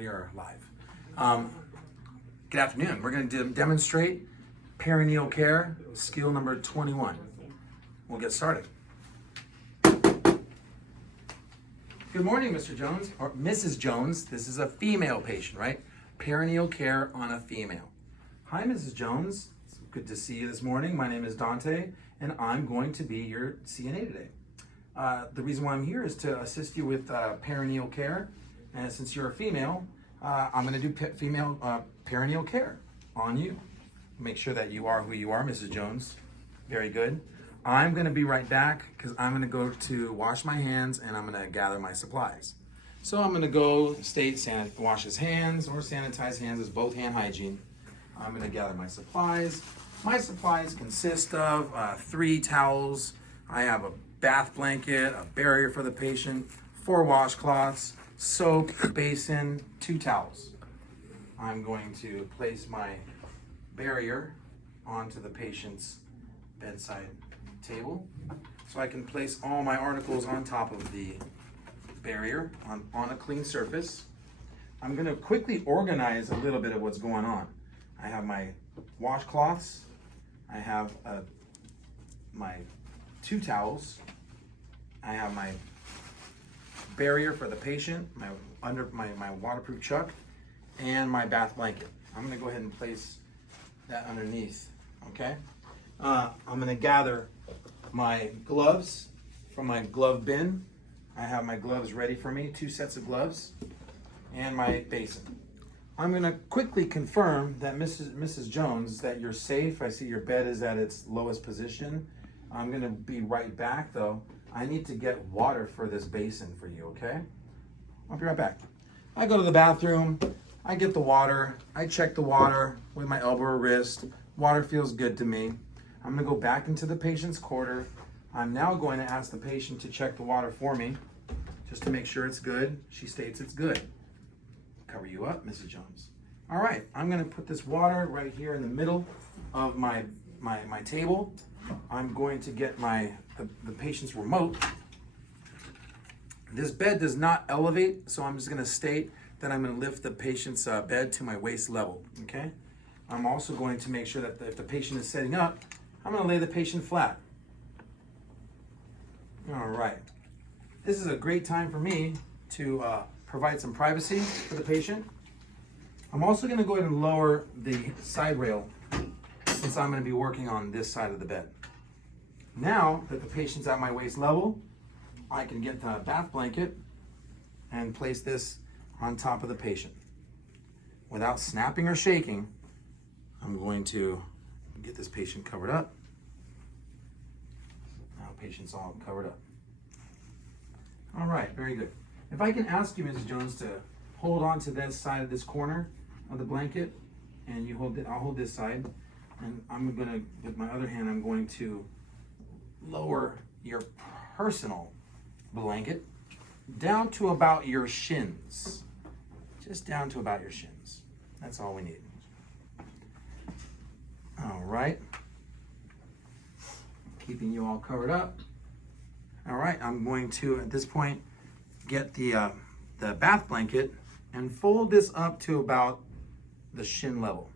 We are live. Good afternoon. We're going to demonstrate perineal care, skill number 21. We'll get started. Good morning, Mr. Jones, or Mrs. Jones. This is a female patient, right? Perineal care on a female. Hi, Mrs. Jones. It's good to see you this morning. My name is Dante, and I'm going to be your CNA today. The reason why I'm here is to assist you with perineal care. And since you're a female, I'm going to do female perineal care on you. Make sure that you are who you are, Mrs. Jones. Very good. I'm going to be right back because I'm going to go to wash my hands and I'm going to gather my supplies. So I'm going to go wash his hands or sanitize hands as both hand hygiene. I'm going to gather my supplies. My supplies consist of 3 towels. I have a bath blanket, a barrier for the patient, 4 washcloths, soap, basin, 2 towels. I'm going to place my barrier onto the patient's bedside table so I can place all my articles on top of the barrier on a clean surface. I'm going to quickly organize a little bit of what's going on. I have my washcloths. I have my 2 towels. I have my barrier for the patient, my waterproof chuck, and my bath blanket. I'm going to go ahead and place that underneath, okay? I'm going to gather my gloves from my glove bin. I have my gloves ready for me, 2 sets of gloves, and my basin. I'm going to quickly confirm that Mrs. Jones, that you're safe. I see your bed is at its lowest position. I'm going to be right back though. I need to get water for this basin for you, okay? I'll be right back. I go to the bathroom, I get the water, I check the water with my elbow or wrist. Water feels good to me. I'm gonna go back into the patient's quarter. I'm now going to ask the patient to check the water for me, just to make sure it's good. She states it's good. Cover you up, Mrs. Jones. All right, I'm gonna put this water right here in the middle of my table. I'm going to get the patient's remote. This bed does not elevate, so I'm just going to state that I'm going to lift the patient's bed to my waist level, okay? I'm also going to make sure that if the patient is sitting up, I'm going to lay the patient flat. All right. This is a great time for me to provide some privacy for the patient. I'm also going to go ahead and lower the side rail since I'm going to be working on this side of the bed. Now that the patient's at my waist level, I can get the bath blanket and place this on top of the patient. Without snapping or shaking, I'm going to get this patient covered up. Now patient's all covered up. All right, very good. If I can ask you, Mrs. Jones, to hold on to that side of this corner of the blanket, and you hold it, I'll hold this side, and I'm gonna, with my other hand, I'm going to lower your personal blanket down to about your shins. Just down to about your shins. That's all we need. All right. Keeping you all covered up. All right, I'm going to, at this point, get the bath blanket and fold this up to about the shin level.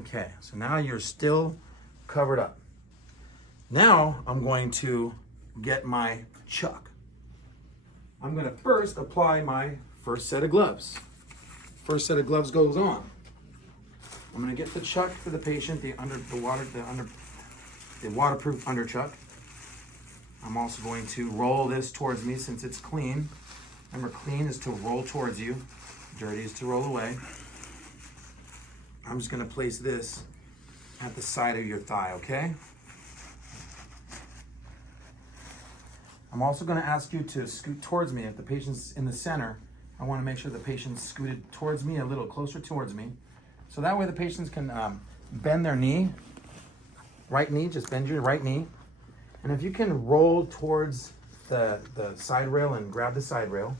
Okay, so now you're still covered up. Now I'm going to get my chuck. I'm going to first apply my first set of gloves. First set of gloves goes on. I'm going to get the chuck for the patient, the waterproof under chuck. I'm also going to roll this towards me since it's clean. Remember, clean is to roll towards you. Dirty is to roll away. I'm just going to place this at the side of your thigh, okay? I'm also going to ask you to scoot towards me. If the patient's in the center, I want to make sure the patient's scooted towards me, a little closer towards me. So that way the patients can bend their knee, right knee, just bend your right knee. And if you can roll towards the side rail and grab the side rail.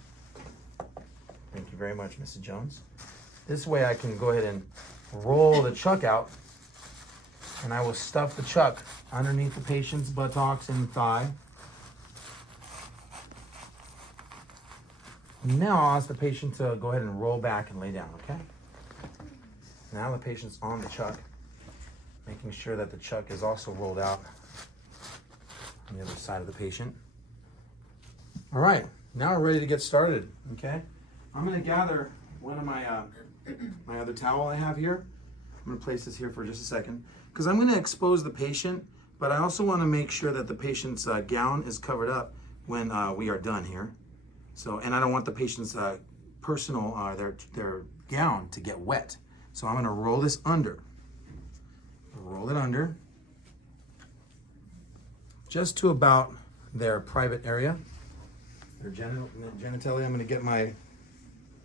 Thank you very much, Mrs. Jones. This way I can go ahead and roll the chuck out, and I will stuff the chuck underneath the patient's buttocks and thigh. Now I'll ask the patient to go ahead and roll back and lay down, okay? Now the patient's on the chuck, making sure that the chuck is also rolled out on the other side of the patient. All right, now we're ready to get started, okay? I'm gonna gather one of my my other towel I have here. I'm gonna place this here for just a second, because I'm gonna expose the patient, but I also wanna make sure that the patient's gown is covered up when we are done here. So, and I don't want the patient's personal, their gown to get wet. So I'm gonna roll this under. Roll it under, just to about their private area, their genitalia. I'm gonna get my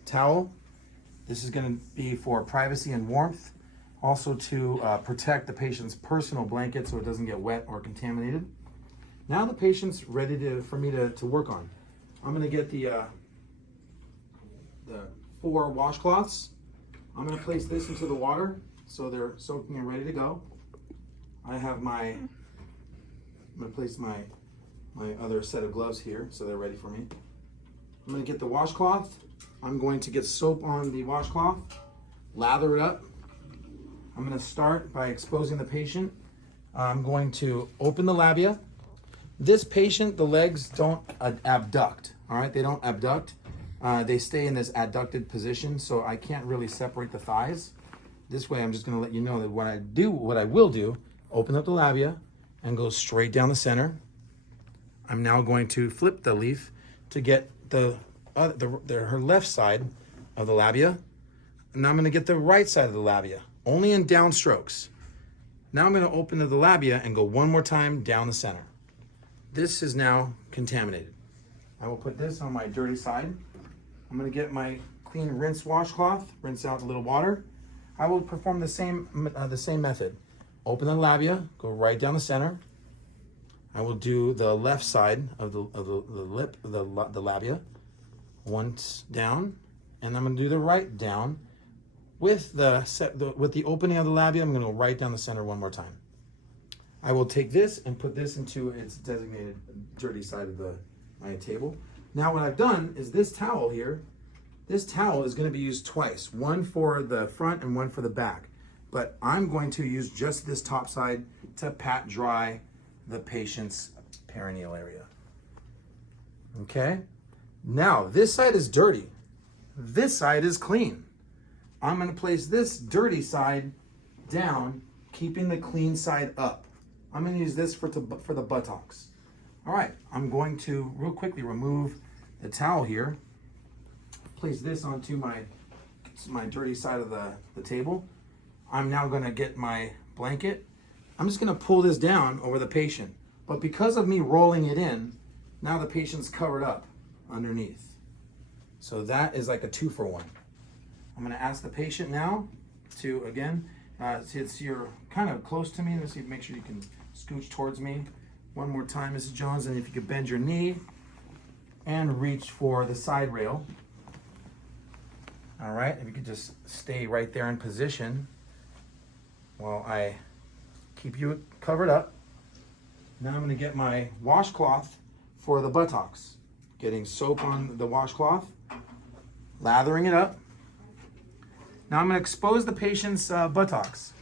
towel. This is gonna be for privacy and warmth, also to protect the patient's personal blanket so it doesn't get wet or contaminated. Now the patient's ready for me to work on. I'm gonna get the 4 washcloths. I'm gonna place this into the water so they're soaking and ready to go. I have I'm gonna place my other set of gloves here so they're ready for me. I'm gonna get the washcloth. I'm going to get soap on the washcloth, lather it up. I'm gonna start by exposing the patient. I'm going to open the labia. This patient, the legs don't abduct, all right? They don't abduct. They stay in this adducted position, so I can't really separate the thighs. This way, I'm just gonna let you know that what I will do, open up the labia and go straight down the center. I'm now going to flip the leaf to get her left side of the labia. And now I'm gonna get the right side of the labia, only in down strokes. Now I'm gonna open the labia and go one more time down the center. This is now contaminated. I will put this on my dirty side. I'm gonna get my clean rinse washcloth, rinse out a little water. I will perform the same method. Open the labia, go right down the center. I will do the left side of the labia, once down, and I'm gonna do the right down. With the opening of the labia, I'm gonna go right down the center one more time. I will take this and put this into its designated dirty side of my table. Now what I've done is this towel here, this towel is gonna be used twice, one for the front and one for the back. But I'm going to use just this top side to pat dry the patient's perineal area. Okay? Now, this side is dirty. This side is clean. I'm gonna place this dirty side down, keeping the clean side up. I'm gonna use this for the buttocks. All right, I'm going to real quickly remove the towel here, place this onto my dirty side of the table. I'm now gonna get my blanket. I'm just gonna pull this down over the patient. But because of me rolling it in, now the patient's covered up underneath. So that is like a 2-for-1. I'm gonna ask the patient now to, again, since you're kind of close to me, let's see, make sure you can scooch towards me. One more time, Mrs. Jones, and if you could bend your knee and reach for the side rail. All right, if you could just stay right there in position while I keep you covered up. Now I'm gonna get my washcloth for the buttocks. Getting soap on the washcloth, lathering it up. Now I'm gonna expose the patient's buttocks.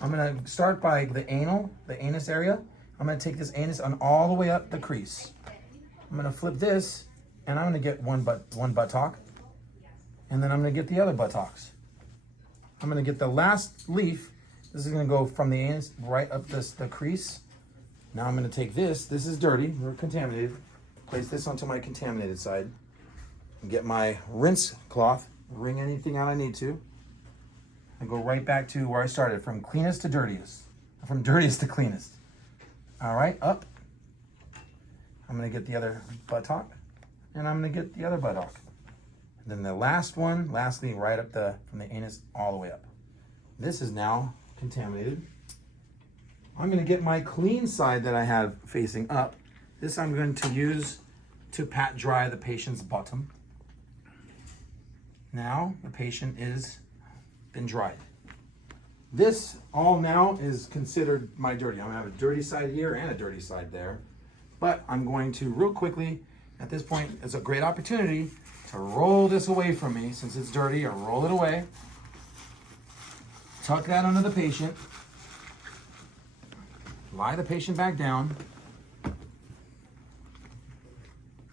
I'm gonna start by the anus area. I'm gonna take this anus on all the way up the crease. I'm gonna flip this, and I'm gonna get one buttock, and then I'm gonna get the other buttocks. I'm gonna get the last leaf. This is gonna go from the anus right up the crease. Now I'm gonna take this is dirty, we're contaminated. Place this onto my contaminated side. And get my rinse cloth, wring anything out I need to, and go right back to where I started, from cleanest to dirtiest, from dirtiest to cleanest. All right, up. I'm gonna get the other buttock, and I'm gonna get the other buttock. And then the lastly, right up from the anus all the way up. This is now contaminated. I'm gonna get my clean side that I have facing up. This I'm going to use to pat dry the patient's bottom. Now the patient is been dried. This all now is considered my dirty. I'm gonna have a dirty side here and a dirty side there. But I'm going to real quickly, at this point, it's a great opportunity to roll this away from me. Since it's dirty, I roll it away. Tuck that under the patient. Lie the patient back down. Go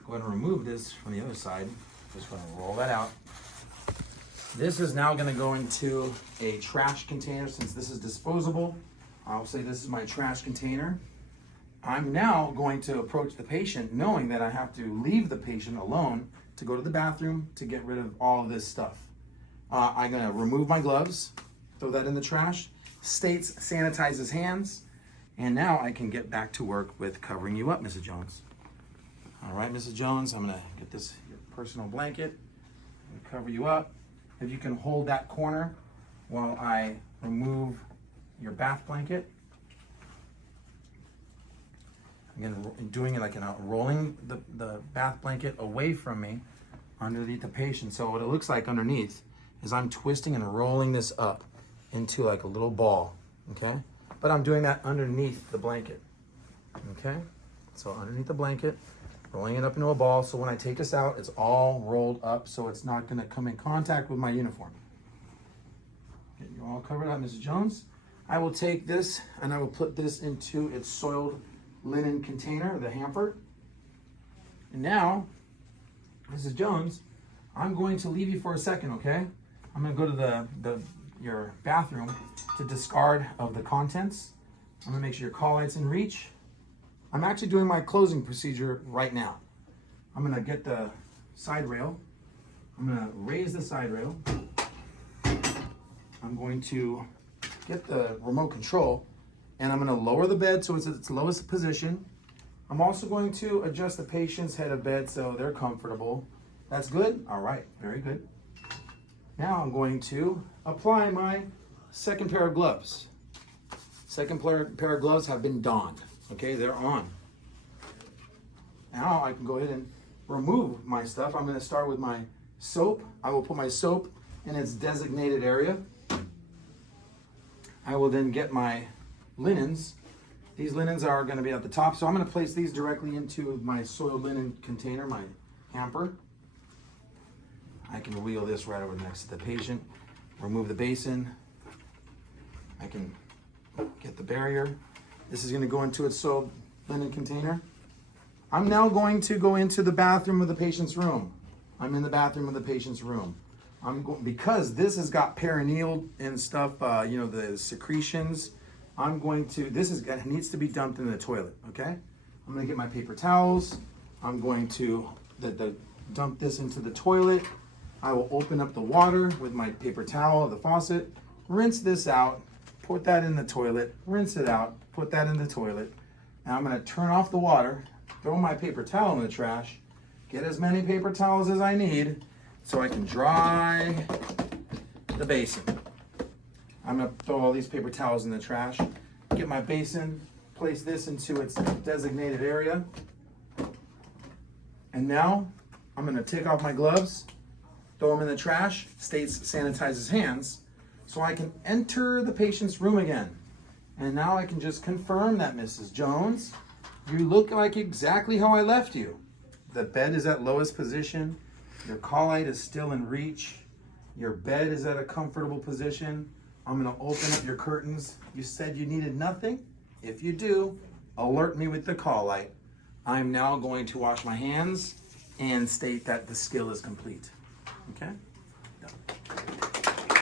ahead and remove this from the other side. Just going to roll that out. This is now going to go into a trash container. Since this is disposable, I'll say this is my trash container. I'm now going to approach the patient knowing that I have to leave the patient alone to go to the bathroom to get rid of all of this stuff. I'm going to remove my gloves, throw that in the trash. States sanitize his hands, and now I can get back to work with covering you up, Mrs. Jones. All right, Mrs. Jones, I'm going to get this your personal blanket and cover you up. If you can hold that corner while I remove your bath blanket. Again, doing it like rolling the bath blanket away from me underneath the patient. So what it looks like underneath is I'm twisting and rolling this up into like a little ball, okay? But I'm doing that underneath the blanket, okay? So underneath the blanket, rolling it up into a ball. So when I take this out, it's all rolled up so it's not gonna come in contact with my uniform. Get you all covered up, Mrs. Jones. I will take this and I will put this into its soiled linen container, the hamper. And now, Mrs. Jones, I'm going to leave you for a second, okay? I'm gonna go to your bathroom to discard of the contents. I'm gonna make sure your call light's in reach. I'm actually doing my closing procedure right now. I'm gonna get the side rail. I'm gonna raise the side rail. I'm going to get the remote control and I'm gonna lower the bed so it's at its lowest position. I'm also going to adjust the patient's head of bed so they're comfortable. That's good? All right, very good. Now I'm going to apply my second pair of gloves. Second pair of gloves have been donned, okay? They're on. Now I can go ahead and remove my stuff. I'm gonna start with my soap. I will put my soap in its designated area. I will then get my linens. These linens are going to be at the top, so I'm going to place these directly into my soiled linen container, my hamper. I can wheel this right over next to the patient, remove the basin. I can get the barrier. This is going to go into its soiled linen container. I'm now going to go into the bathroom of the patient's room. I'm in the bathroom of the patient's room. Because this has got perineal and stuff, you know, the secretions, it needs to be dumped in the toilet, okay? I'm gonna get my paper towels. I'm going to dump this into the toilet. I will open up the water with my paper towel, the faucet, rinse this out, put that in the toilet, rinse it out, put that in the toilet. Now I'm gonna turn off the water, throw my paper towel in the trash, get as many paper towels as I need so I can dry the basin. I'm gonna throw all these paper towels in the trash, get my basin, place this into its designated area. And now I'm gonna take off my gloves, throw them in the trash, states sanitize his hands, so I can enter the patient's room again. And now I can just confirm that, Mrs. Jones, you look like exactly how I left you. The bed is at lowest position, your call light is still in reach, your bed is at a comfortable position. I'm gonna open up your curtains. You said you needed nothing? If you do, alert me with the call light. I'm now going to wash my hands and state that the skill is complete, okay?